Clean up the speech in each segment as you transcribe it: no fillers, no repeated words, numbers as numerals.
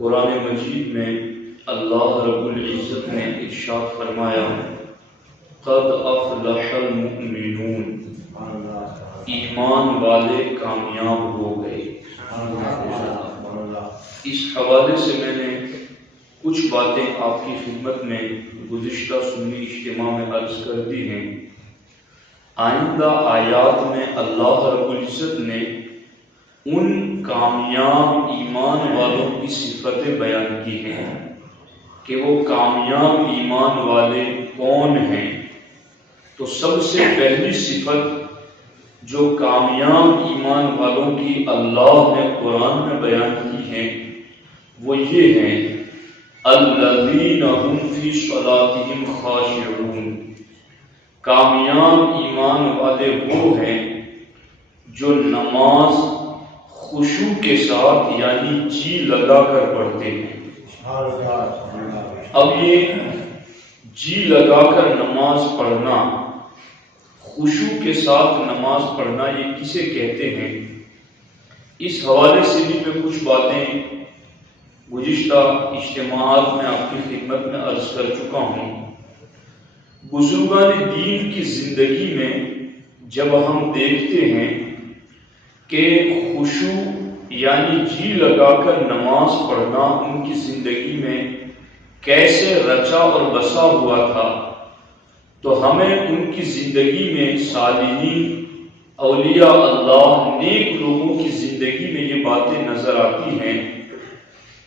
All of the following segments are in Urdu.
قرآن مجید میں اللہ رب العزت نے ارشاد فرمایا قد افلح المؤمنون، ایمان والے کامیاب ہو گئے۔ اس حوالے سے میں نے کچھ باتیں آپ کی خدمت میں گزشتہ سنی اجتماع میں عرض کر دی ہیں۔ آئندہ آیات میں اللہ رب العزت نے ان کامیاب ایمان والوں کی صفتیں بیان کی ہیں کہ وہ کامیاب ایمان والے کون ہیں۔ تو سب سے پہلی صفت جو کامیاب ایمان والوں کی اللہ نے قرآن میں بیان کی ہے وہ یہ ہے الذین هم فی صلاتہم خاشعون۔ کامیاب ایمان والے وہ ہیں جو نماز خشوع کے ساتھ یعنی جی لگا کر پڑھتے ہیں۔ اب یہ جی لگا کر نماز پڑھنا، خشوع کے ساتھ نماز پڑھنا، یہ کسے کہتے ہیں؟ اس حوالے سے بھی میں کچھ باتیں گزشتہ اجتماعات میں آپ کی خدمت میں عرض کر چکا ہوں۔ بزرگان دین کی زندگی میں جب ہم دیکھتے ہیں کہ خشوع یعنی جی لگا کر نماز پڑھنا ان کی زندگی میں کیسے رچا اور بسا ہوا تھا، تو ہمیں ان کی زندگی میں صالحین، اولیاء اللہ، نیک لوگوں کی زندگی میں یہ باتیں نظر آتی ہیں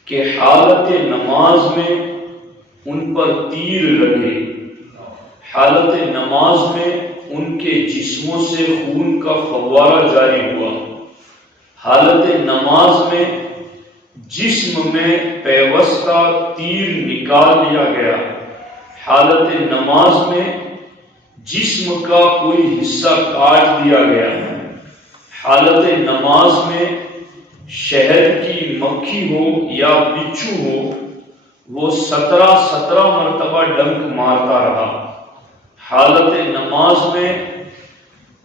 کہ حالت نماز میں ان پر تیر لگے، حالت نماز میں ان کے جسموں سے خون کا فوارہ جاری ہوا، حالت نماز میں جسم میں پیوستہ تیر نکال لیا گیا، حالت نماز میں جسم کا کوئی حصہ کاٹ دیا گیا، حالت نماز میں شہد کی مکھی ہو یا بچھو ہو وہ 17 مرتبہ ڈنک مارتا رہا، حالت نماز میں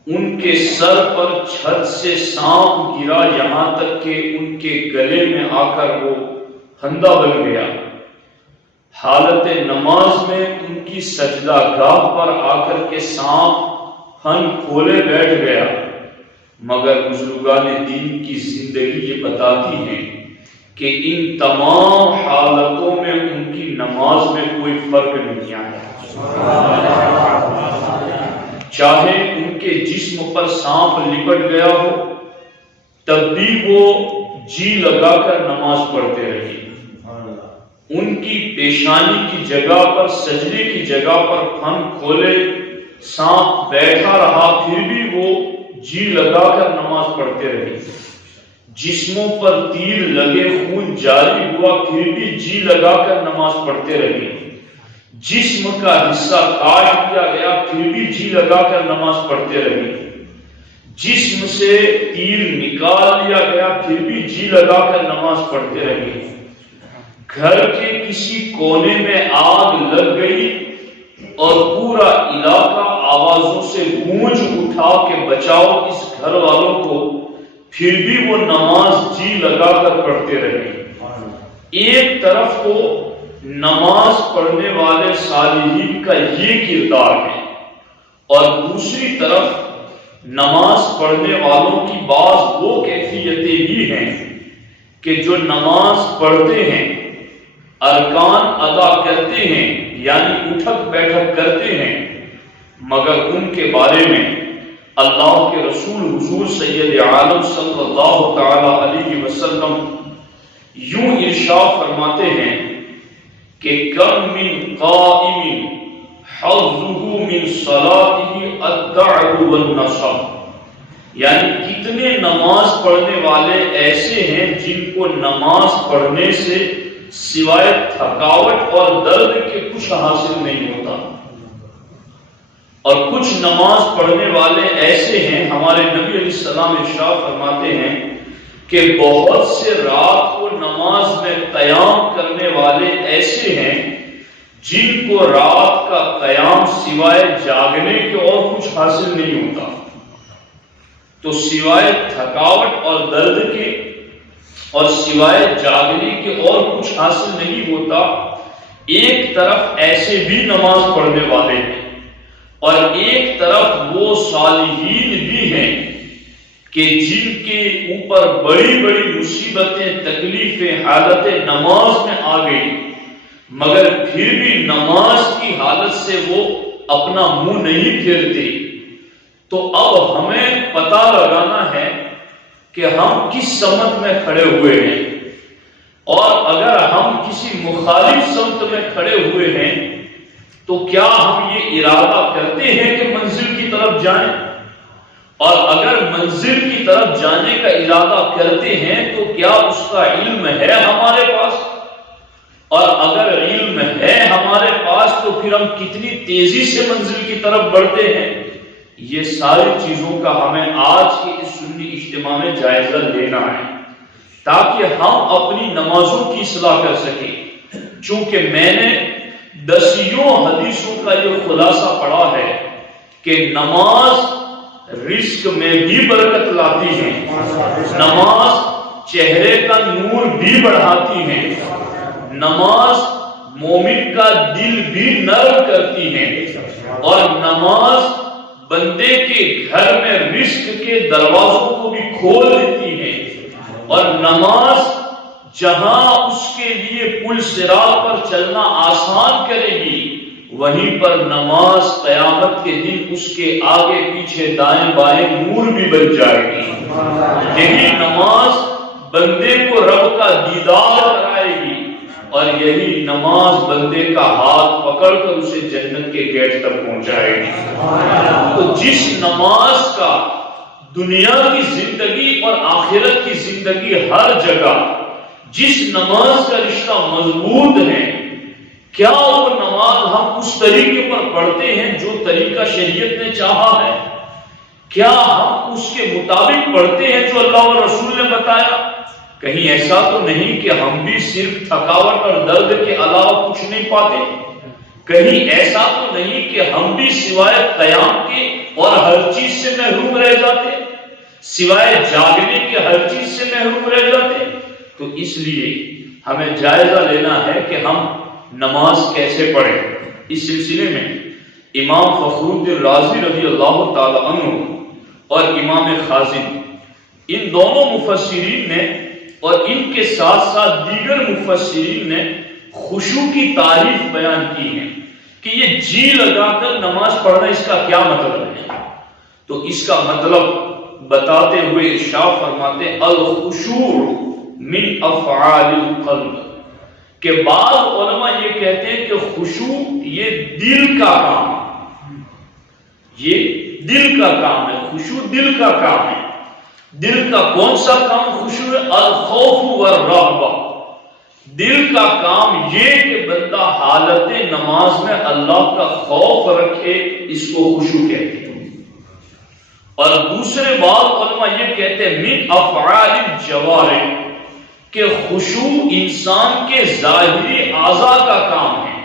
ان کے سر پر چھت سے سانپ گرا یہاں تک کہ ان کے گلے میں آ کر وہ پھندا بن گیا، حالت نماز میں ان کی سجدہ گاہ پر آ کر کے سانپ پھن کھولے بیٹھ گیا۔ مگر بزرگان دین کی زندگی یہ بتاتی ہے کہ ان تمام حالتوں میں ان کی نماز میں کوئی فرق نہیں آیا، چاہے ان کے جسم پر سانپ لپٹ گیا ہو تب بھی وہ جی لگا کر نماز پڑھتے رہے، ان کی پیشانی کی جگہ پر، سجدے کی جگہ پر پھن کھولے سانپ بیٹھا رہا پھر بھی وہ جی لگا کر نماز پڑھتے رہے، جسموں پر تیر لگے، خون جاری ہوا پھر بھی جی لگا کر نماز پڑھتے رہے، جسم کا حصہ کاٹ دیا گیا پھر بھی جی لگا کر نماز پڑھتے رہے، جسم سے تیر نکال لیا گیا پھر بھی جی لگا کر نماز پڑھتے رہے، گھر کے کسی کونے میں آگ لگ گئی اور پورا علاقہ آوازوں سے گونج اٹھا کہ بچاؤ اس گھر والوں کو، پھر بھی وہ نماز جی لگا کر پڑھتے رہے۔ ایک طرف تو نماز پڑھنے والے صالحین کا یہ کردار ہے اور دوسری طرف نماز پڑھنے والوں کی بعض وہ کیفیتیں بھی ہیں کہ جو نماز پڑھتے ہیں، ارکان ادا کرتے ہیں یعنی اٹھک بیٹھک کرتے ہیں، مگر ان کے بارے میں اللہ کے رسول حضور سید عالم صلی اللہ تعالی علیہ وسلم یوں ارشاد فرماتے ہیں کہ کم من قائم حظه من صلاته الدعو والنصب، یعنی کتنے نماز پڑھنے والے ایسے ہیں جن کو نماز پڑھنے سے سوائے تھکاوٹ اور درد کے کچھ حاصل نہیں ہوتا، اور کچھ نماز پڑھنے والے ایسے ہیں، ہمارے نبی علیہ السلام ارشاد فرماتے ہیں کہ بہت سے رات کو نماز میں قیام کرنے والے ایسے ہیں جن کو رات کا قیام سوائے جاگنے کے اور کچھ حاصل نہیں ہوتا، تو سوائے تھکاوٹ اور درد کے اور سوائے جاگنے کے اور کچھ حاصل نہیں ہوتا، ایک طرف ایسے بھی نماز پڑھنے والے ہیں اور ایک طرف وہ صالحین بھی ہیں کہ جن کے اوپر بڑی بڑی مصیبتیں، تکلیفیں، حالتیں نماز میں آ گئی، مگر پھر بھی نماز کی حالت سے وہ اپنا منہ نہیں پھیرتے۔ تو اب ہمیں پتہ لگانا ہے کہ ہم کس سمت میں کھڑے ہوئے ہیں، اور اگر ہم کسی مخالف سمت میں کھڑے ہوئے ہیں تو کیا ہم یہ ارادہ کرتے ہیں کہ منزل کی طرف جائیں؟ اور اگر منزل کی طرف جانے کا ارادہ کرتے ہیں تو کیا اس کا علم ہے ہمارے پاس؟ اور اگر علم ہے ہمارے پاس تو پھر ہم کتنی تیزی سے منزل کی طرف بڑھتے ہیں؟ یہ ساری چیزوں کا ہمیں آج کے اس سنی اجتماع میں جائزہ لینا ہے تاکہ ہم اپنی نمازوں کی اصلاح کر سکیں۔ چونکہ میں نے 10 حدیثوں کا یہ خلاصہ پڑھا ہے کہ نماز رزق میں بھی برکت لاتی ہے، نماز چہرے کا نور بھی بڑھاتی ہے، نماز مومن کا دل بھی نرم کرتی ہے، اور نماز بندے کے گھر میں رزق کے دروازوں کو بھی کھول دیتی ہے، اور نماز جہاں اس کے لیے پل صراط پر چلنا آسان کرے گی، وہیں پر نماز قیامت کے دن اس کے آگے پیچھے دائیں بائیں نور بھی بن جائے گی۔ یہی نماز بندے کو رب کا دیدار کرائے گی، اور یہی نماز بندے کا ہاتھ پکڑ کر اسے جنت کے گیٹ تک پہنچائے گی۔ تو جس نماز کا دنیا کی زندگی اور آخرت کی زندگی ہر جگہ، جس نماز کا رشتہ مضبوط ہے، کیا وہ نماز ہم اس طریقے پر پڑھتے ہیں جو طریقہ شریعت نے چاہا ہے؟ کیا ہم اس کے مطابق پڑھتے ہیں جو اللہ اور رسول نے بتایا؟ کہیں ایسا تو نہیں کہ ہم بھی صرف تھکاوٹ اور درد کے علاوہ کچھ نہیں پاتے؟ کہیں ایسا تو نہیں کہ ہم بھی سوائے قیام کے اور ہر چیز سے محروم رہ جاتے، سوائے جاگنے کے ہر چیز سے محروم رہ جاتے؟ تو اس لیے ہمیں جائزہ لینا ہے کہ ہم نماز کیسے پڑھیں۔ اس سلسلے میں امام فخر الدین رازی رضی اللہ تعالی عنہ اور امام خازن، ان دونوں مفسرین نے اور ان کے ساتھ ساتھ دیگر مفسرین نے خشوع کی تعریف بیان کی ہے کہ یہ جی لگا کر نماز پڑھنا، اس کا کیا مطلب ہے؟ تو اس کا مطلب بتاتے ہوئے ارشاد فرماتے الخشوع من افعال القلب، کہ بعض علماء یہ کہتے ہیں کہ خشوع یہ دل کا کام ہے، یہ دل کا کام ہے، خشوع دل کا کام ہے۔ دل کا کون سا کام خشوع ہے؟ الخوف والرغبہ۔ دل کا کام یہ کہ بندہ حالت نماز میں اللہ کا خوف رکھے، اس کو خشوع کہتے ہیں۔ اور دوسرے بعض علماء یہ کہتے ہیں من افعال الجوارح، کہ خشوع انسان کے ظاہری اعضاء کا کام ہے،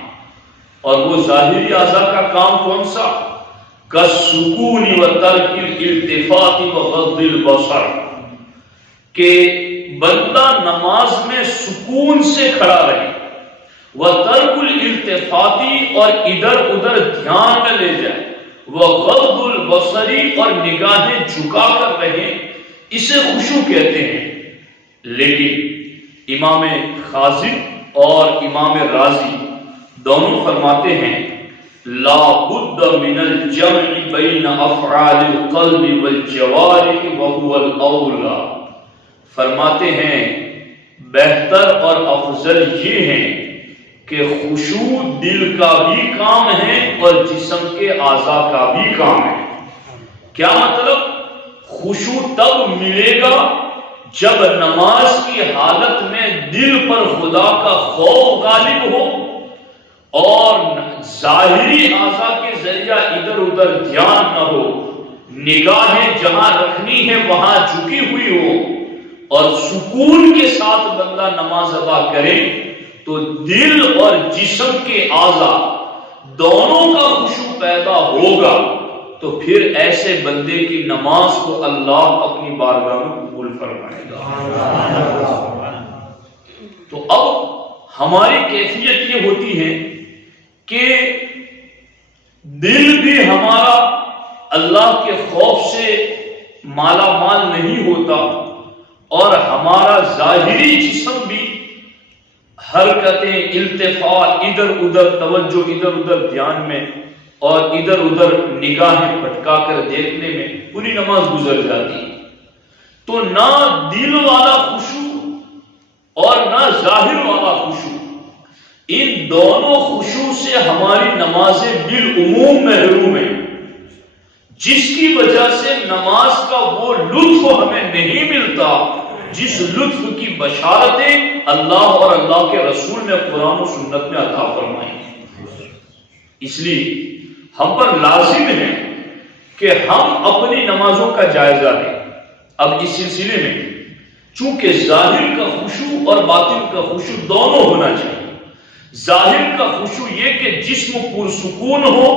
اور وہ ظاہری اعضاء کا کام کون سا؟ کالسکون وترک الالتفات وغض البصر، کہ بندہ نماز میں سکون سے کھڑا رہے، وترک الالتفات اور ادھر ادھر دھیان نہ لے جائے، وغض البصر اور نگاہیں جھکا کر رہے، اسے خشوع کہتے ہیں۔ لیکن امام خازن اور امام رازی دونوں فرماتے ہیں لا بد من الجمع بین افعال القلب والجوارح وهو الاولی، فرماتے ہیں بہتر اور افضل یہ ہے کہ خشوع دل کا بھی کام ہے اور جسم کے اعضاء کا بھی کام ہے۔ کیا مطلب؟ خشوع تب ملے گا جب نماز کی حالت میں دل پر خدا کا خوف غالب ہو اور ظاہری اعضاء کے ذریعہ ادھر ادھر دھیان نہ ہو، نگاہیں جہاں رکھنی ہے وہاں جھکی ہوئی ہو، اور سکون کے ساتھ بندہ نماز ادا کرے، تو دل اور جسم کے اعضاء دونوں کا خشوع پیدا ہوگا، تو پھر ایسے بندے کی نماز کو اللہ اپنی بارگاہ میں قبول فرمائے گا۔ تو اب ہماری کیفیت یہ ہوتی ہے کہ دل بھی ہمارا اللہ کے خوف سے مالا مال نہیں ہوتا اور ہمارا ظاہری جسم بھی حرکتیں، التفات، ادھر ادھر توجہ، ادھر ادھر دھیان میں اور ادھر ادھر نگاہیں بھٹکا کر دیکھنے میں پوری نماز گزر جاتی ہے۔ تو نہ دل والا خشوع اور نہ ظاہر والا خشوع، ان دونوں خشوع سے ہماری نمازیں بالعموم محروم ہیں، جس کی وجہ سے نماز کا وہ لطف ہمیں نہیں ملتا جس لطف کی بشارتیں اللہ اور اللہ کے رسول نے قرآن و سنت میں عطا فرمائی۔ اس لیے ہم پر لازم ہے کہ ہم اپنی نمازوں کا جائزہ لیں۔ اب اس سلسلے میں چونکہ ظاہر کا خشوع اور باطن کا خشوع دونوں ہونا چاہیے۔ ظاہر کا خشوع یہ کہ جسم پرسکون ہو،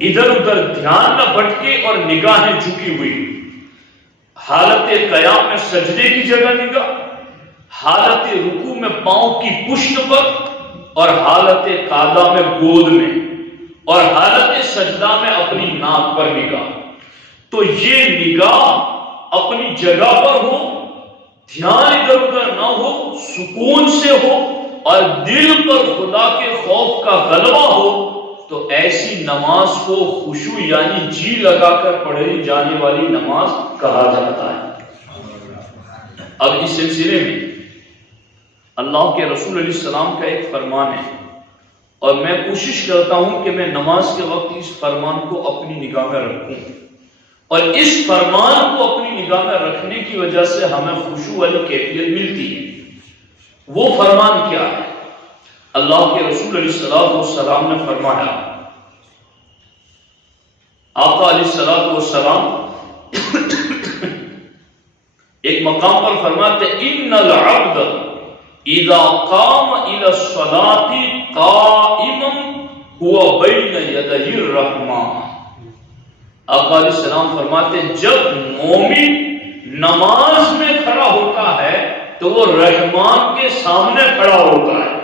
ادھر ادھر دھیان نہ بھٹکے اور نگاہیں جھکی ہوئی، حالت قیام میں سجدے کی جگہ نگاہ، حالت رکوع میں پاؤں کی پشت پر، اور حالت قعدہ میں گود میں، اور حالت سجدہ میں اپنی ناک پر نگاہ۔ تو یہ نگاہ اپنی جگہ پر ہو، دھیان ادھر ادھر نہ ہو، سکون سے ہو اور دل پر خدا کے خوف کا غلبہ ہو، تو ایسی نماز کو خشوع یعنی جی لگا کر پڑھی جانے والی نماز کہا جاتا ہے۔ اب اس سلسلے میں اللہ کے رسول علیہ السلام کا ایک فرمان ہے، اور میں کوشش کرتا ہوں کہ میں نماز کے وقت اس فرمان کو اپنی نگاہ میں رکھوں، اور اس فرمان کو اپنی نگاہ میں رکھنے کی وجہ سے ہمیں خشوع والی کیفیت ملتی ہے۔ وہ فرمان کیا ہے؟ اللہ کے رسول علیہ السلام نے فرمایا، آقا علیہ السلام ایک مقام پر فرماتے ان العبد اذا قام الى الصلاة قائما هو بین یدی الرحمن۔ آقا علیہ السلام فرماتے جب مومن نماز میں کھڑا ہوتا ہے تو وہ رحمان کے سامنے کھڑا ہوتا ہے۔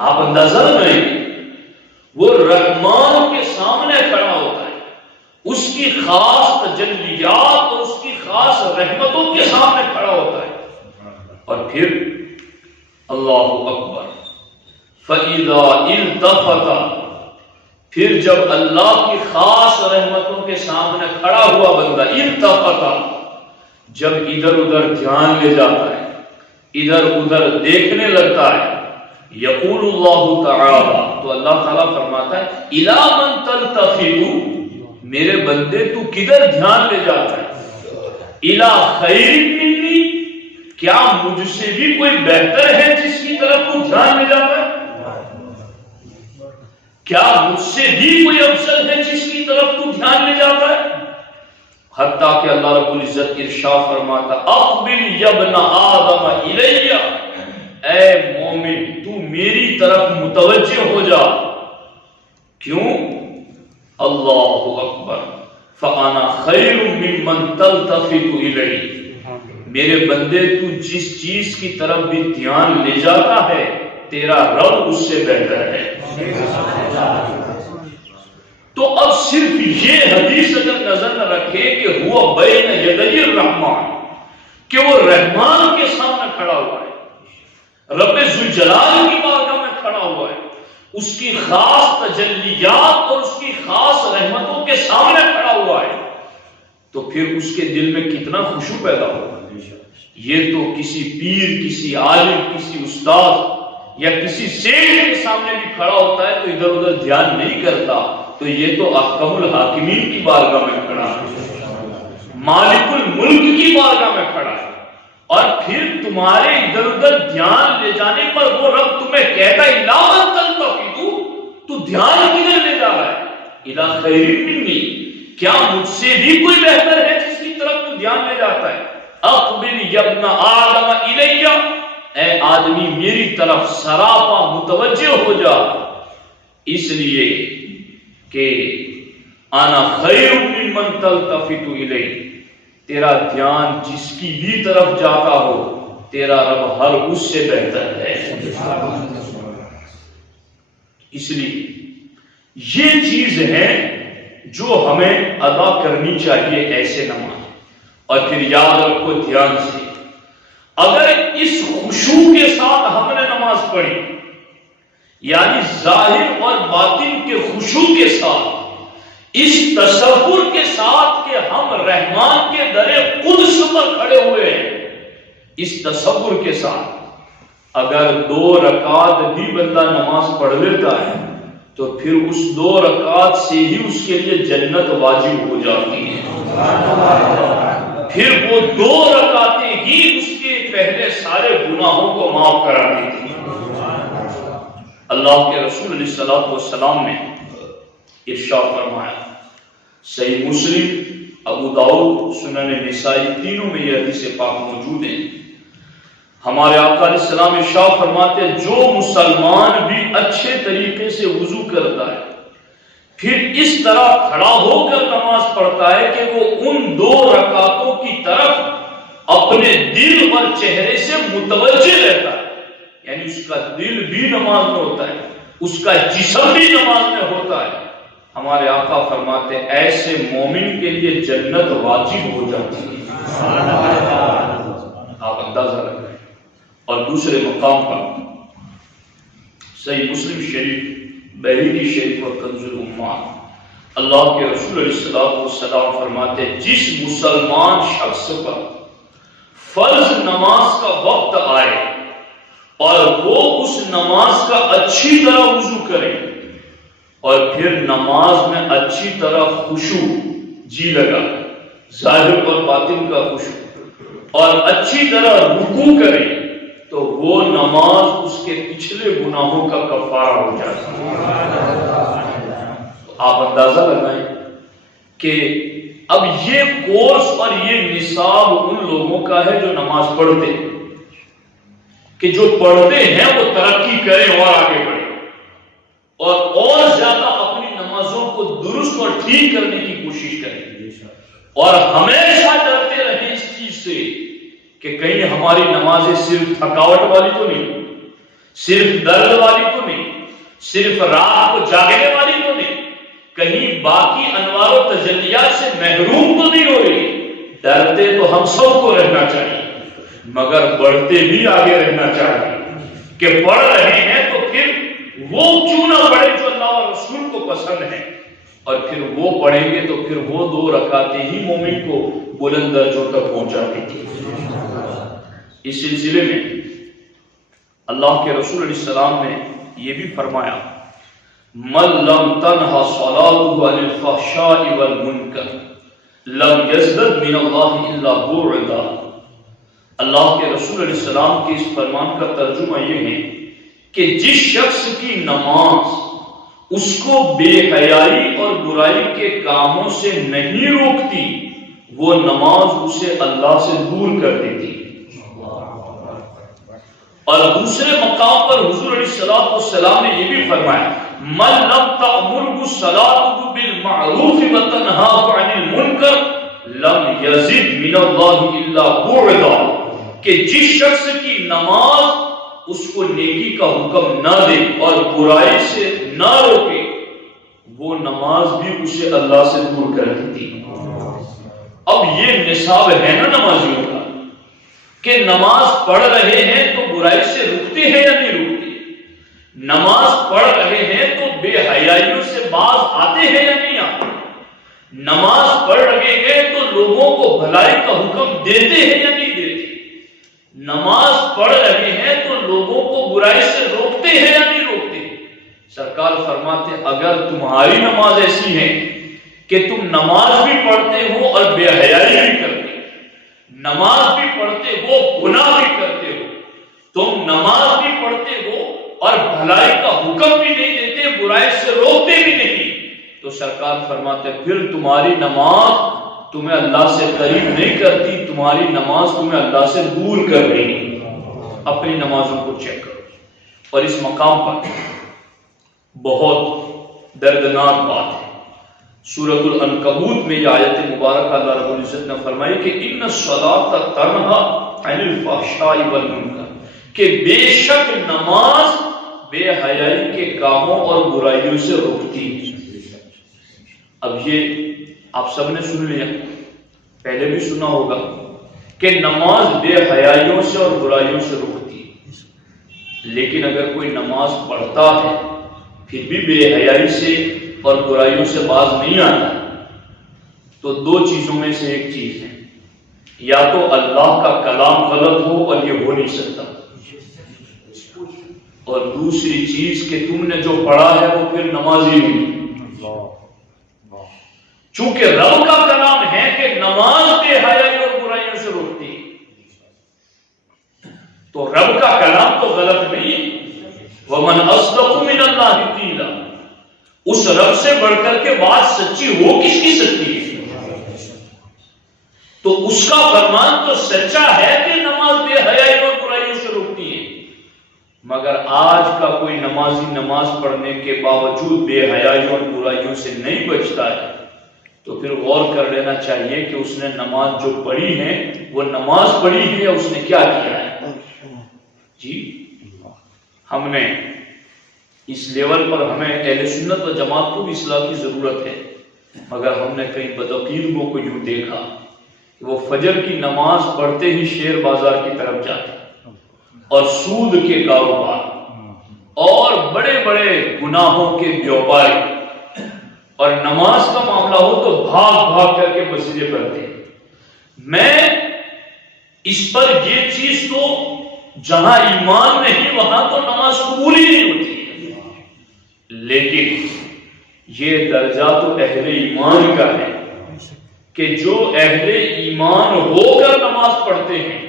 آپ اندازہ لگائیں، وہ رحمان کے سامنے کھڑا ہوتا ہے، اس کی خاص تجلیات اور اس کی خاص رحمتوں کے سامنے کھڑا ہوتا ہے، اور پھر اللہ اکبر فَإِذَا الْتَفَتَ، پھر جب اللہ کی خاص رحمتوں کے سامنے کھڑا ہوا بندہ التفت، جب ادھر ادھر دھیان لے جاتا ہے، ادھر ادھر دیکھنے لگتا ہے، یقول اللہ تعالی، تو اللہ تعالیٰ فرماتا ہے اِلَىٰ مَن تَلْتَفِتُ، میرے بندے تو کدھر دھیان لے جاتا ہے؟ اِلَىٰ خَيْرٍ مِّنِّي، کیا مجھ سے بھی کوئی بہتر ہے جس کی طرف تو دھیان لے جاتا ہے؟ کیا مجھ سے بھی کوئی افضل ہے جس کی طرف تو دھیان لے جاتا ہے؟ حتیٰ کہ اللہ رب العزت ارشاد فرماتا اقبل یا ابن آدم الیہ، اے مومن تو میری طرف متوجہ ہو جا۔ کیوں؟ اللہ اکبر فانا خیر ممن تلتفت الیہ، میرے بندے تو جس چیز کی طرف بھی دھیان لے جاتا ہے تیرا رب اس سے بہتر ہے۔ تو اب صرف یہ حدیث اگر نظر نہ رکھے کہ ہوا بین یدی الرحمن، کہ وہ رحمان کے سامنے کھڑا ہوا ہے، رب ذوالجلال کی بارگاہ میں کھڑا ہوا ہے، اس کی خاص تجلیات اور اس کی خاص رحمتوں کے سامنے کھڑا ہوا ہے، تو پھر اس کے دل میں کتنا خشوع پیدا ہوگا۔ یہ تو کسی پیر، کسی عالم، کسی استاد یا کسی سیٹھ کے سامنے بھی کھڑا ہوتا ہے تو ادھر ادھر دھیان نہیں کرتا، تو یہ تو احکم الحاکمین کی بارگاہ میں کھڑا ہے، مالک الملک کی بارگاہ میں کھڑا ہے، اور پھر تمہارے ادھر ادھر دھیان لے جانے پر وہ رب تمہیں کہتا ہے اِلَىٰ مَن تَلْتَفِتُ، تو دھیان کدھر لے جا رہا ہے؟ اِلَىٰ خَيْرٍ مِّنِّي، کیا مجھ سے بھی کوئی بہتر ہے جس کی طرف تو دھیان لے جاتا ہے؟ اقبل یا ابن آدم الیہ، اے آدمی میری طرف سراپا متوجہ ہو جا، اس لیے کہ انا خیر ممن تلتفت الیہ، تیرا دھیان جس کی بھی طرف جاتا ہو تیرا رب ہر اس سے بہتر ہے. اس لیے یہ چیز ہے جو ہمیں ادا کرنی چاہیے ایسے نماز. اور پھر یاد رکھو دھیان سے، اگر اس خشوع کے ساتھ ہم نے نماز پڑھی، یعنی ظاہر اور باطن کے خشوع کے ساتھ، اس تصور کے ساتھ کہ ہم رحمان کے در قدس پر کھڑے ہوئے ہیں، اس تصور کے ساتھ اگر 2 رکعت بھی بندہ نماز پڑھ لیتا ہے تو پھر اس 2 رکعت سے ہی اس کے لیے جنت واجب ہو جاتی ہے. پھر وہ 2 رکعتیں ہی اس کے پہلے سارے گناہوں کو معاف کرا دیتی ہیں. اللہ کے رسول علیہ السلام نے ارشاد فرمایا، صحیح مسلم، ابو داؤد، سنن نسائی، تینوں میں یہ حدیث پاک موجود ہے. ہمارے آقا علیہ السلام ارشاد فرماتے ہیں، جو مسلمان بھی اچھے طریقے سے وضو کرتا ہے پھر اس طرح کھڑا ہو کر نماز پڑھتا ہے کہ وہ ان 2 رکعتوں کی طرف اپنے دل اور چہرے سے متوجہ رہتا ہے، یعنی اس کا دل بھی نماز میں ہوتا ہے، اس کا جسم بھی نماز میں ہوتا ہے. ہمارے آقا فرماتے ہیں ایسے مومن کے لیے جنت واجب ہو جاتی ہے. آپ اندازہ لگائیں. اور دوسرے مقام پر صحیح مسلم شریف، بہقی شریف اور کنز الامات، اللہ کے رسول علیہ السلام فرماتے ہیں، جس مسلمان شخص پر فرض نماز کا وقت آئے اور وہ اس نماز کا اچھی طرح وضو کرے اور پھر نماز میں اچھی طرح خشوع جی لگا، ظاہر اور باطن کا خشوع، اور اچھی طرح رکوع کرے تو وہ نماز اس کے پچھلے گناہوں کا کفارہ ہو جاتا ہے. آپ اندازہ لگائیں کہ اب یہ کورس اور یہ نصاب ان لوگوں کا ہے جو نماز پڑھتے ہیں، کہ جو پڑھتے ہیں وہ ترقی کریں اور آگے بڑھیں اور زیادہ اپنی نمازوں کو درست اور ٹھیک کرنے کی کوشش کریں، اور ہمیشہ ڈرتے رہیں اس چیز سے کہ کہیں ہماری نمازیں صرف تھکاوٹ والی تو نہیں، صرف درد والی تو نہیں، صرف رات کو جاگنے والی تو نہیں، کہیں باقی انوار و تجلیات سے محروم تو نہیں ہو رہی. ڈرتے تو ہم سب کو رہنا چاہیے، مگر بڑھتے بھی آگے رہنا چاہیے کہ پڑھ رہے ہیں تو پھر وہ کیوں نہ پڑھے جو اللہ اور رسول کو پسند ہے، اور پھر وہ پڑھیں گے تو پھر وہ 2 رکعتیں ہی مومن کو بلند درجوں تک پہنچا دیتی ہے. اس سلسلے میں اللہ کے رسول علیہ السلام نے یہ بھی فرمایا، من لم تنہ صلاته عن الفحشاء والمنکر لم یزدد من اللہ الا بعدا. اللہ کے رسول علیہ السلام کے اس فرمان کا ترجمہ یہ ہے کہ جس شخص کی نماز اس کو بے حیائی اور برائی کے کاموں سے نہیں روکتی، وہ نماز اسے اللہ سے دور کر دیتی. اور دوسرے مقام پر حضور علیہ السلام نے یہ بھی فرمایا، من لم تأمره الصلاة بالمعروف وتنهاه عن المنکر لم یزد من اللہ الا بعدا. کہ جس شخص کی نماز اس کو نیکی کا حکم نہ دے اور برائی سے نہ روکے، وہ نماز بھی اسے اللہ سے دور کر دیتی. اب یہ نصاب ہے نا نمازیوں کا کہ نماز پڑھ رہے ہیں تو برائی سے رکتے ہیں یا نہیں رکتے، نماز پڑھ رہے ہیں تو بے حیائیوں سے باز آتے ہیں یا نہیں آتے، نماز پڑھ رہے ہیں تو لوگوں کو بھلائی کا حکم دیتے ہیں یا نہیں دیتے، نماز پڑھ رہے ہیں تو لوگوں کو برائی سے روکتے ہیں یا نہیں روکتے. سرکار فرماتے ہیں اگر تمہاری نماز ایسی ہے کہ تم نماز بھی پڑھتے ہو اور بے حیائی بھی کرتے ہو، نماز بھی پڑھتے ہو گناہ بھی کرتے ہو، تم نماز بھی پڑھتے ہو اور بھلائی کا حکم بھی نہیں دیتے، برائی سے روکتے بھی نہیں، تو سرکار فرماتے پھر تمہاری نماز تمہیں اللہ سے قریب نہیں کرتی، تمہاری نماز تمہیں اللہ سے دور کر رہی ہے. اپنی نمازوں کو چیک کرو. اور اس مقام پر بہت دردناک بات ہے، سورۃ العنکبوت میں یہ آیت مبارکہ اللہ رب العزت نے فرمائی کہ ان الصلاۃ تنہی عن الفحشاء والمنکر، کہ بے شک نماز بے حیائی کے کاموں اور برائیوں سے روکتی ہے۔ اب یہ آپ سب نے سن لیا، پہلے بھی سنا ہوگا کہ نماز بے حیائیوں سے اور برائیوں سے روکتی ہے، لیکن اگر کوئی نماز پڑھتا ہے پھر بھی بے حیائی سے اور برائیوں سے باز نہیں آتا تو دو چیزوں میں سے ایک چیز ہے، یا تو اللہ کا کلام غلط ہو اور یہ ہو نہیں سکتا، اور دوسری چیز کہ تم نے جو پڑھا ہے وہ پھر نمازی نہیں۔ چونکہ رب کا کلام ہے کہ نماز بے حیائی اور برائیوں سے روکتی ہے، تو رب کا کلام تو غلط نہیں ہے۔ وَمَنْ أَصْدَقُ مِنَ اللَّهِ قِيلًا، اس رب سے بڑھ کر کے بات سچی ہو کس کی سچی ہے؟ تو اس کا فرمان تو سچا ہے کہ نماز بے حیائی اور برائیوں سے روکتی ہے، مگر آج کا کوئی نمازی نماز پڑھنے کے باوجود بے حیائی اور برائیوں سے نہیں بچتا ہے تو پھر غور کر لینا چاہیے کہ اس نے نماز جو پڑھی ہے وہ نماز پڑھی ہے یا اس نے کیا کیا ہے۔ جی ہم نے اس لیول پر ہمیں اہل سنت و جماعت کو بھی اصلاح کی ضرورت ہے، مگر ہم نے کئی بدعقیدوں کو یوں دیکھا کہ وہ فجر کی نماز پڑھتے ہی شیئر بازار کی طرف جاتے اور سود کے کاروبار اور بڑے بڑے گناہوں کے بیوبائی، اور نماز کا معاملہ ہو تو بھاگ بھاگ کر کے مسجدیں پڑھتے۔ میں اس پر یہ چیز تو جہاں ایمان نہیں وہاں تو نماز قبول ہی نہیں ہوتی، لیکن یہ درجہ تو اہل ایمان کا ہے کہ جو اہل ایمان ہو کر نماز پڑھتے ہیں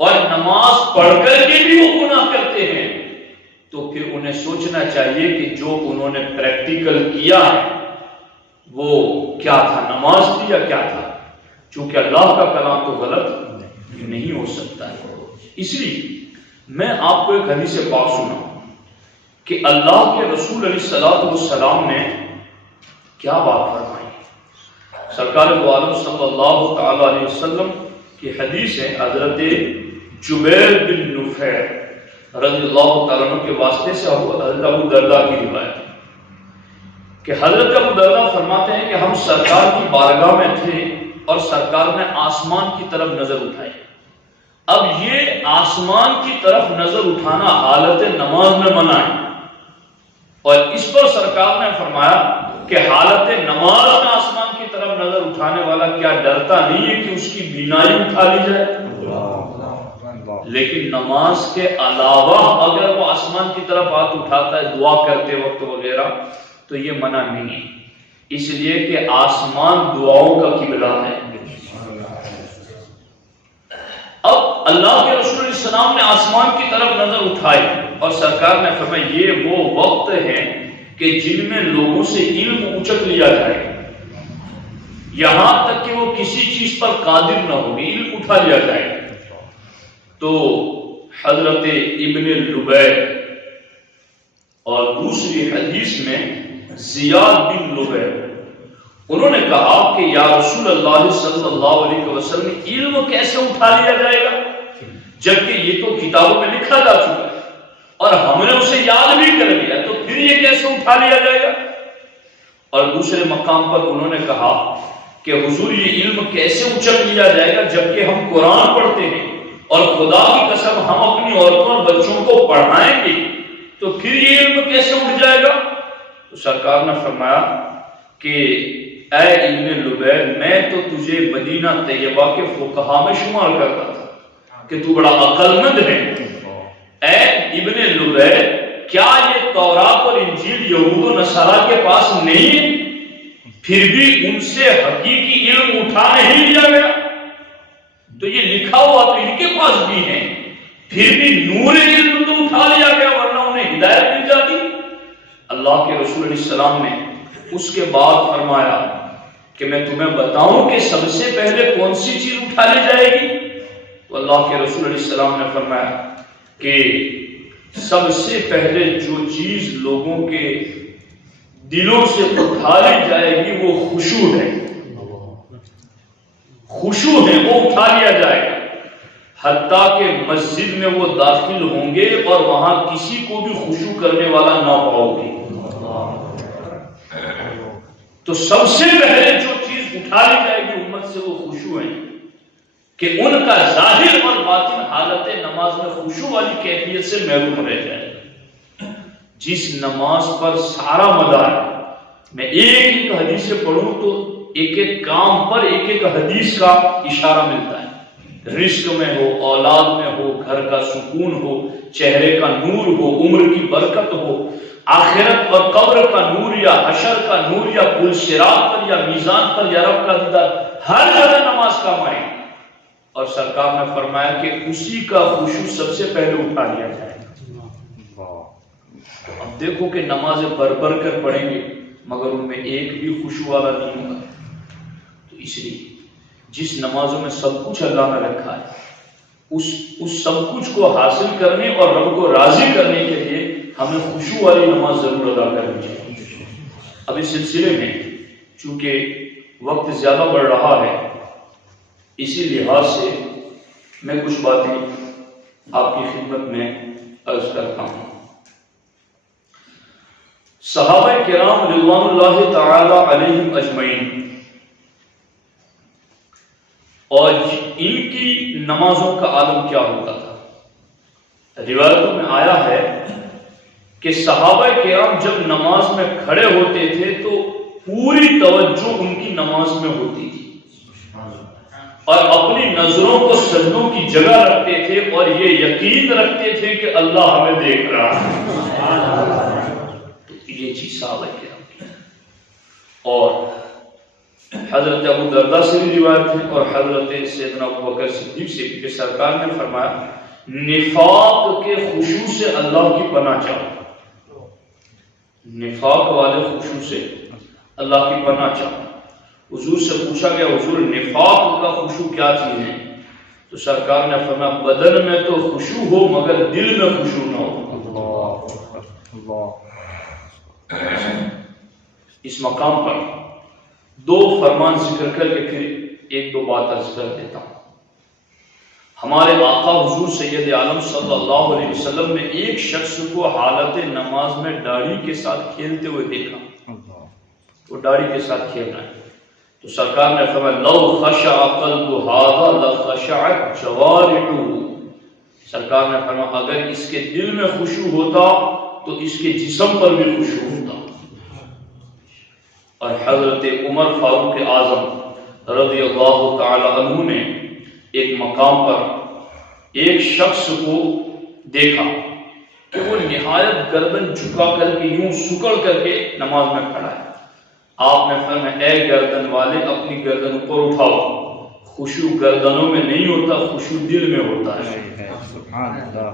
اور نماز پڑھ کر کے بھی وہ گناہ کرتے ہیں تو پھر انہیں سوچنا چاہیے کہ جو انہوں نے پریکٹیکل کیا ہے وہ کیا تھا، نماز تھی یا کیا تھا، چونکہ اللہ کا کلام تو غلط نہیں ہو سکتا ہے۔ اس لیے میں آپ کو ایک حدیث پاک سناؤں کہ اللہ کے رسول علیہ السلام نے کیا بات فرمائی۔ سرکار دو عالم صلی اللہ تعالی علیہ وسلم کی حدیث ہے، حضرت جبیر بن نفیر رضی اللہ تعالیٰ عنہ کے واسطے سے حضرت ابو درداء کی روایت ہے کہ حضرت ابو درداء فرماتے ہیں کہ ہم سرکار کی بارگاہ میں تھے اور سرکار نے آسمان کی طرف نظر اٹھائی۔ اب یہ آسمان کی طرف نظر اٹھانا حالت نماز میں منع ہے، اور اس پر سرکار نے فرمایا کہ حالت نماز میں آسمان کی طرف نظر اٹھانے والا کیا ڈرتا نہیں ہے کہ اس کی بینائی اٹھا لی جائے؟ لیکن نماز کے علاوہ اگر وہ آسمان کی طرف ہاتھ اٹھاتا ہے دعا کرتے وقت وغیرہ تو یہ منع نہیں ہے، اس لیے کہ آسمان دعاؤں کا قبلہ ہے۔ اب اللہ کے رسول علیہ السلام نے آسمان کی طرف نظر اٹھائی اور سرکار نے فرمایا یہ وہ وقت ہے کہ جن میں لوگوں سے علم اچک لیا جائے، یہاں تک کہ وہ کسی چیز پر قادر نہ ہو، علم اٹھا لیا جائے۔ تو حضرت ابن لبید اور دوسری حدیث میں زیاد بن لبید انہوں نے کہا کہ یا رسول اللہ صلی اللہ علیہ وسلم علم کیسے اٹھا لیا جائے گا جبکہ یہ تو کتابوں میں لکھا جا چکا ہے اور ہم نے اسے یاد بھی کر لیا، تو پھر یہ کیسے اٹھا لیا جائے گا؟ اور دوسرے مقام پر انہوں نے کہا کہ حضور یہ علم کیسے اچک لیا جائے گا جبکہ ہم قرآن پڑھتے ہیں اور خدا کی قسم ہم اپنی عورتوں اور بچوں کو پڑھائیں گے، تو پھر یہ علم کیسے اٹھ جائے گا؟ تو سرکار نے فرمایا کہ اے ابن لبید میں تو تجھے مدینہ طیبہ کے فقہا میں شمار کرتا تھا کہ تو بڑا عقل مند ہے۔ اے ابن لبید کیا یہ تورات اور انجیل یہود و نصارہ کے پاس نہیں ہے؟ پھر بھی ان سے حقیقی علم اٹھا نہیں لیا گیا؟ تو یہ لکھا ہوا تو ان کے پاس بھی ہے، پھر بھی نور علم تو اٹھا لیا گیا ورنہ انہیں ہدایت مل جاتی۔ اللہ کے رسول علیہ السلام نے اس کے بعد فرمایا کہ میں تمہیں بتاؤں کہ سب سے پہلے کون سی چیز اٹھا لی جائے گی؟ تو اللہ کے رسول علیہ السلام نے فرمایا کہ سب سے پہلے جو چیز لوگوں کے دلوں سے اٹھا لی جائے گی وہ خشوع ہے، خشوع ہے، وہ اٹھا لیا جائے گا۔ حتیٰ کہ مسجد میں وہ داخل ہوں گے اور وہاں کسی کو بھی خشوع کرنے والا نہ پاؤ گے۔ تو سب سے پہلے جو چیز اٹھا لی جائے گی امت سے وہ خشوع ہے، کہ ان کا ظاہر اور باطن حالت نماز میں خشوع والی کیفیت سے محروم رہ جائے۔ جس نماز پر سارا مدار، میں ایک ایک حدیث سے پڑھوں تو ایک ایک کام پر ایک ایک حدیث کا اشارہ ملتا ہے، رزق میں ہو، اولاد میں ہو، گھر کا سکون ہو، چہرے کا نور ہو، عمر کی برکت ہو، آخرت اور قبر کا نور یا حشر کا نور یا پل صراط پر یا میزان پر یا رب کا دیدار، ہر جگہ نماز کام آئے۔ اور سرکار نے فرمایا کہ اسی کا خشوع سب سے پہلے اٹھا لیا جائے۔ اب دیکھو کہ نمازیں بھر بھر کر پڑھیں گے مگر ان میں ایک بھی خشوع والا نہیں ہوگا۔ تو اس لیے جس نمازوں میں سب کچھ اللہ نے رکھا ہے اس سب کچھ کو حاصل کرنے اور رب کو راضی کرنے کے لیے ہمیں خشوع والی نماز ضرور ادا کرنی چاہیے۔ اب اس سلسلے میں چونکہ وقت زیادہ بڑھ رہا ہے، اسی لحاظ سے میں کچھ باتیں آپ کی خدمت میں عرض کرتا ہوں۔ صحابہ کرام رضوان اللہ تعالی علیہم اجمعین اور ان کی نمازوں کا عالم کیا ہوتا تھا؟ روایتوں میں آیا ہے کہ صحابہ کرام جب نماز میں کھڑے ہوتے تھے تو پوری توجہ ان کی نماز میں ہوتی تھی اور اپنی نظروں کو سجدوں کی جگہ رکھتے تھے اور یہ یقین رکھتے تھے کہ اللہ ہمیں دیکھ رہا ہے۔ تو یہ چیز صحابہ کرام کی ہے۔ اور حضرت ابو درداء سے بھی روایت ہے اور حضرت سیدنا ابوبکر صدیق سے بھی کہ سرکار نے فرمایا نفاق کے خشوع سے اللہ کی پناہ چاہو، نفاق والے خشوع سے اللہ کی پناہ چاہو۔ حضور سے پوچھا گیا حضور نفاق کا خشوع کیا چیز ہے؟ تو سرکار نے فرمایا بدن میں تو خشوع ہو مگر دل میں خشوع نہ ہو۔ اس مقام پر دو فرمان ذکر کر کے پھر ایک دو بات عرض کر دیتا ہوں۔ ہمارے آقا حضور سید عالم صلی اللہ علیہ وسلم نے ایک شخص کو حالت نماز میں داڑھی کے ساتھ کھیلتے ہوئے دیکھا، وہ داڑھی کے ساتھ کھیل رہا ہے۔ تو سرکار نے فرمایا لو خشع قلب ھذا لخشعت جوارحہ، سرکار نے فرمایا اگر اس کے دل میں خشوع ہوتا تو اس کے جسم پر بھی خشوع ہوتا۔ اور حضرت عمر فاروق اعظم رضی اللہ تعالی عنہ نے ایک مقام پر ایک شخص کو دیکھا کہ وہ نہایت گردن جھکا کر کے یوں سکڑ کر کے نماز میں کھڑا ہے۔ آپ نے فرمایا اے گردن والے اپنی گردن اوپر اٹھاؤ، خشوع گردنوں میں نہیں ہوتا، خشوع دل میں ہوتا ہے۔ سبحان اللہ۔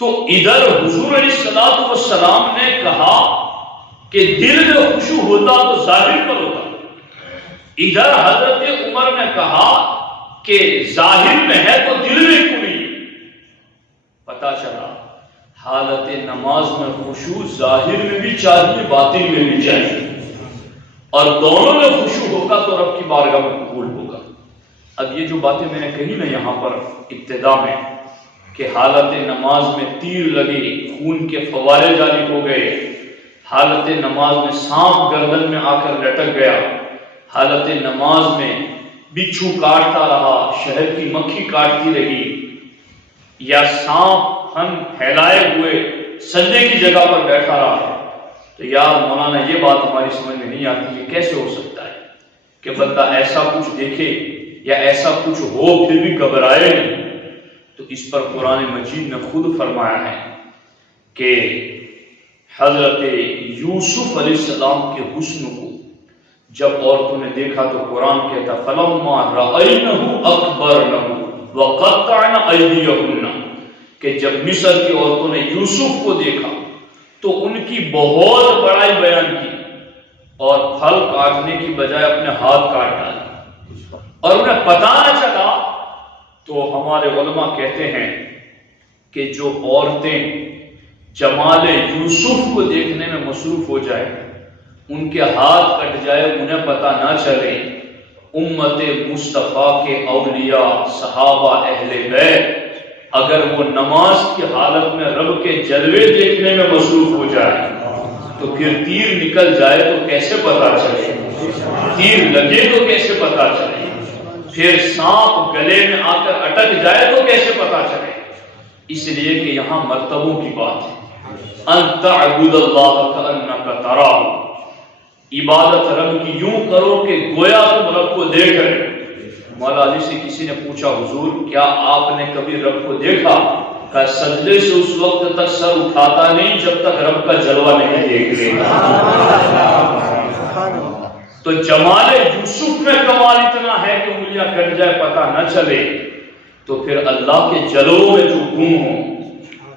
تو ادھر حضور علیہ الصلوۃ والسلام نے کہا کہ دل میں خشوع ہوتا تو ظاہر پر ہوتا، ادھر حضرت عمر نے کہا کہ ظاہر میں ہے تو دل میں کیوں نہیں؟ پتا چلا حالت نماز میں خشوع ظاہر میں بھی چاہیے باطن میں بھی چاہیے، اور دونوں میں خشوع ہوگا تو رب کی بارگاہ میں قبول ہوگا۔ اب یہ جو باتیں میں نے کہی نا یہاں پر ابتدا میں کہ حالت نماز میں تیر لگے، خون کے فوارے جاری ہو گئے، حالت نماز میں سانپ گردن میں آ کر لٹک گیا، حالت نماز میں بچھو کاٹتا رہا، شہد کی مکھی کاٹتی رہی، یا سانپ ہن پھیلائے ہوئے سجدے کی جگہ پر بیٹھا رہا، تو یار مولانا یہ بات ہماری سمجھ میں نہیں آتی کہ کیسے ہو سکتا ہے کہ بندہ ایسا کچھ دیکھے یا ایسا کچھ ہو پھر بھی گھبرائے نہیں۔ تو اس پر قرآن مجید نے خود فرمایا ہے کہ حضرت یوسف علیہ السلام کے حسن کو جب عورتوں نے دیکھا تو قرآن کہتا فَلَمَّا رَأَيْنَهُ أَكْبَرْنَهُ وَقَطَّعْنَ أَيْدِيَهُنَّ، کہ جب مصر کی عورتوں نے یوسف کو دیکھا تو ان کی بہت بڑائی بیان کی اور پھل کاٹنے کی بجائے اپنے ہاتھ کاٹ ڈالے، اور انہیں پتہ نہ چلا۔ تو ہمارے علماء کہتے ہیں کہ جو عورتیں جمال یوسف کو دیکھنے میں مصروف ہو جائے، ان کے ہاتھ کٹ جائے، انہیں پتہ نہ چلے، امت مصطفیٰ کے اولیاء صحابہ اہل بیت اگر وہ نماز کی حالت میں رب کے جلوے دیکھنے میں مصروف ہو جائے تو پھر تیر نکل جائے تو کیسے پتا چلے، تیر لگے تو کیسے پتا چلے، پھر سانپ گلے میں آ کر اٹک جائے تو کیسے پتا چلے؟ اس لیے کہ یہاں مرتبوں کی بات ہے۔ ان تعبد اللہ کأنک تراہ، عبادت رب کی یوں کرو کہ گویا تم رب کو دیکھ رہے۔ مولا علی سے کسی نے پوچھا حضور کیا آپ نے کبھی رب کو دیکھا؟ کہ سجدے سے اس وقت تک سر اٹھاتا نہیں جب تک رب کا جلوہ نہیں دیکھ لے۔ تو جمال یوسف میں کمال اتنا ہے کہ انگلیاں کٹ جائے پتہ نہ چلے، تو پھر اللہ کے جلووں میں جو گم ہوں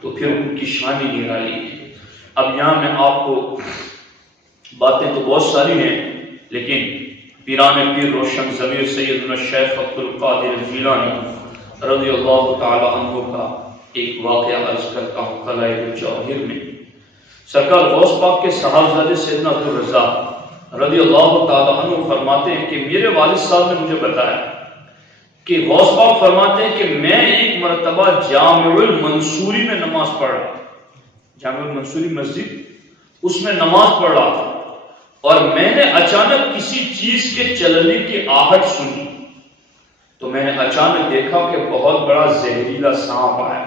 تو پھر ان کی شان ہی نرالی ہے۔ اب یہاں میں آپ کو باتیں تو بہت ساری ہیں، لیکن پیران پیر روشن ضمیر سیدنا شیخ عبد القادر جیلانی رضی اللہ تعالی عنہ کا ایک واقعہ عرض کرتا ہوں۔ قلعہ جواہر میں سرکار غوث پاک کے صاحبزادے سیدنا عبد الرزاق رضی اللہ تعالی عنہ فرماتے ہیں کہ میرے والد صاحب نے مجھے بتایا کہ غوث پاک فرماتے ہیں کہ میں ایک مرتبہ جامع المنصوری میں نماز پڑھ رہا تھا، جامع المنصوری مسجد، اس میں نماز پڑھ رہا تھا، اور میں نے اچانک کسی چیز کے چلنے کی آہٹ سنی، تو میں نے اچانک دیکھا کہ بہت بڑا زہریلا سانپ آیا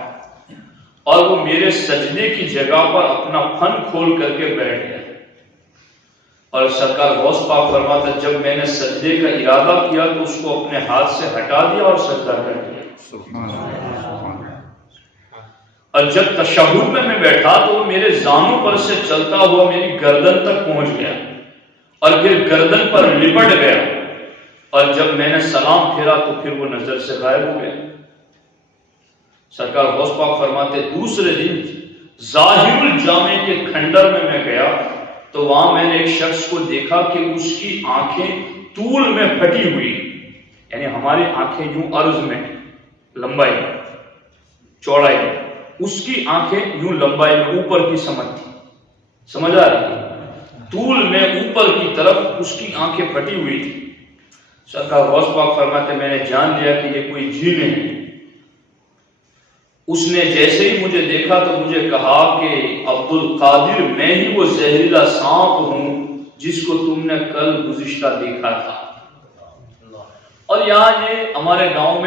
اور وہ میرے سجدے کی جگہ پر اپنا پھن کھول کر کے بیٹھ گیا۔ اور سرکار غوث پاک فرماتا جب میں نے سجدے کا ارادہ کیا تو اس کو اپنے ہاتھ سے ہٹا دیا اور سجدہ کر دیا، اور جب تشہد میں بیٹھا تو وہ میرے زانوں پر سے چلتا ہوا میری گردن تک پہنچ گیا اور پھر گردن پر لپٹ گیا، اور جب میں نے سلام پھیرا تو پھر وہ نظر سے غائب ہو گیا۔ سرکار غوث پاک فرماتے دوسرے دن ظاہر الجامع کے کھنڈر میں گیا تو وہاں میں نے ایک شخص کو دیکھا کہ اس کی آنکھیں طول میں پھٹی ہوئی، یعنی ہماری آنکھیں یوں عرض میں لمبائی چوڑائی میں، اس کی آنکھیں یوں لمبائی میں اوپر کی سمجھ تھی، سمجھ آ رہی، طول میں اوپر کی طرف اس کی آنکھیں پھٹی ہوئی تھی۔ سرکار غوث پاک فرماتے میں نے جان لیا کہ یہ کوئی جن ہے۔ اس نے جیسے ہی مجھے دیکھا تو مجھے کہا کہ عبد القادر میں ہی وہ زہریلا سانپ ہوں جس کو تم نے کل گزشتہ دیکھا تھا۔ اور یہاں یہ ہمارے گاؤں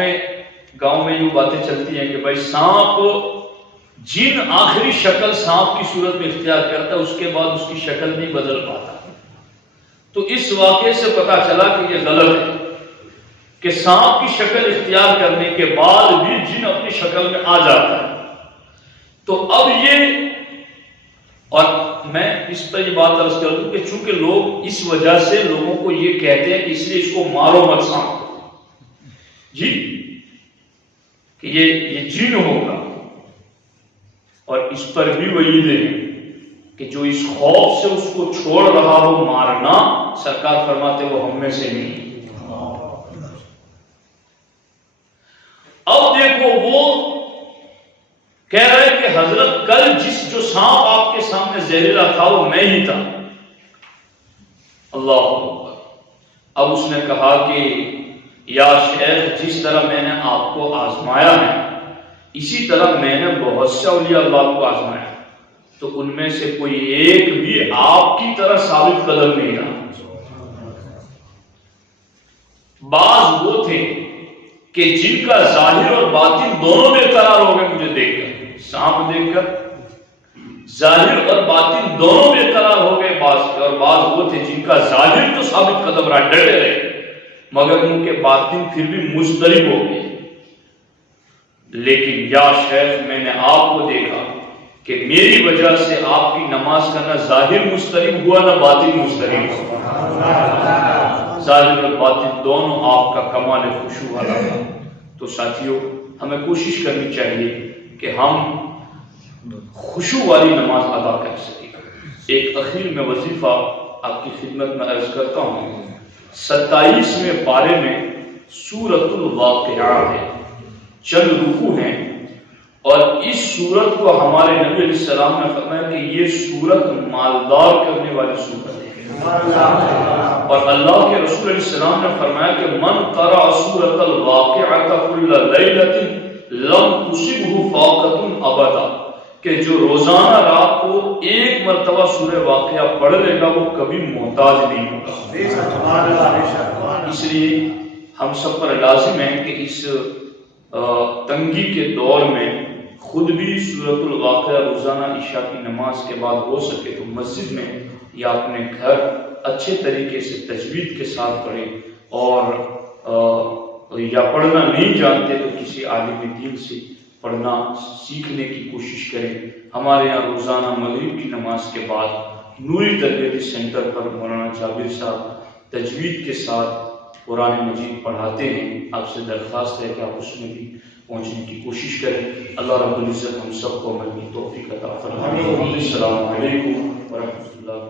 میں یوں باتیں چلتی ہیں کہ بھائی سانپ جن آخری شکل سانپ کی صورت میں اختیار کرتا ہے اس کے بعد اس کی شکل نہیں بدل پاتا۔ تو اس واقعے سے پتا چلا کہ یہ غلط ہے کہ سانپ کی شکل اختیار کرنے کے بعد بھی جن اپنی شکل میں آ جاتا ہے۔ تو اب یہ، اور میں اس پر یہ بات عرض کر دوں کہ چونکہ لوگ اس وجہ سے لوگوں کو یہ کہتے ہیں کہ اس لیے اس کو مارو مت سانپ جی، کہ یہ جن ہوگا، اور اس پر بھی وعید ہے کہ جو اس خوف سے اس کو چھوڑ رہا ہو مارنا، سرکار فرماتے وہ ہم میں سے نہیں۔ اب دیکھو وہ کہہ رہے کہ حضرت کل جو سانپ آپ کے سامنے زہریلا تھا وہ میں ہی تھا۔ اللہ اکبر۔ اب اس نے کہا کہ یا شیخ جس طرح میں نے آپ کو آزمایا ہے اسی طرح میں نے بہت سے اولیاء اللہ کو آزمایا، تو ان میں سے کوئی ایک بھی آپ کی طرح ثابت قدم نہیں رہا۔ بعض وہ تھے کہ جن کا ظاہر اور باطن دونوں بے قرار ہو گئے مجھے دیکھ کر، سانپ دیکھ کر ظاہر اور باطن دونوں بے قرار ہو گئے بعض کے، اور بعض وہ تھے جن کا ظاہر تو ثابت قدم رہا، ڈٹے رہے، مگر ان کے باطن پھر بھی مضطرب ہو گئے۔ لیکن یا شیخ میں نے آپ کو دیکھا کہ میری وجہ سے آپ کی نماز کا نہ ظاہر مضطرب ہوا نہ باطن مضطرب ہوا، ظاہر اور باطن دونوں آپ کا کمال خشوع والا تھا۔ تو ساتھیوں ہمیں کوشش کرنی چاہیے کہ ہم خشوع والی نماز ادا کر سکیں۔ ایک اخیر میں وظیفہ آپ کی خدمت میں عرض کرتا ہوں۔ 27ویں پارے میں سورۃ الواقعہ ہے، چند رکوع ہیں، اور اس سورت کو ہمارے نبی علیہ السلام نے فرمایا کہ یہ سورت مالدار کرنے والی سورت ہے۔ اور اللہ کے رسول علیہ السلام نے فرمایا کہ من قرأ سورۃ الواقعۃ کل لیلۃ لم تصبہ فاقۃ ابدا، کہ جو روزانہ رات کو ایک مرتبہ سورہ واقعہ پڑھ لے گا وہ کبھی محتاج نہیں ہوگا۔ اس لیے ہم سب پر لازم ہے کہ اس تنگی کے دور میں خود بھی سورۃ الواقعہ روزانہ عشاء کی نماز کے بعد ہو سکے تو مسجد میں یا اپنے گھر اچھے طریقے سے تجوید کے ساتھ پڑھیں، اور یا پڑھنا نہیں جانتے تو کسی عالم دین سے پڑھنا سیکھنے کی کوشش کریں۔ ہمارے یہاں روزانہ مغرب کی نماز کے بعد نوری تربیتی سینٹر پر مولانا جابر صاحب تجوید کے ساتھ قرآن مجید پڑھاتے ہیں۔ آپ سے درخواست ہے کہ آپ اس میں بھی پہنچنے کی کوشش کریں۔ اللہ رب العزت ہم سب کو عمل کی توفیق عطا فرمائے۔ السلام علیکم ورحمۃ اللہ۔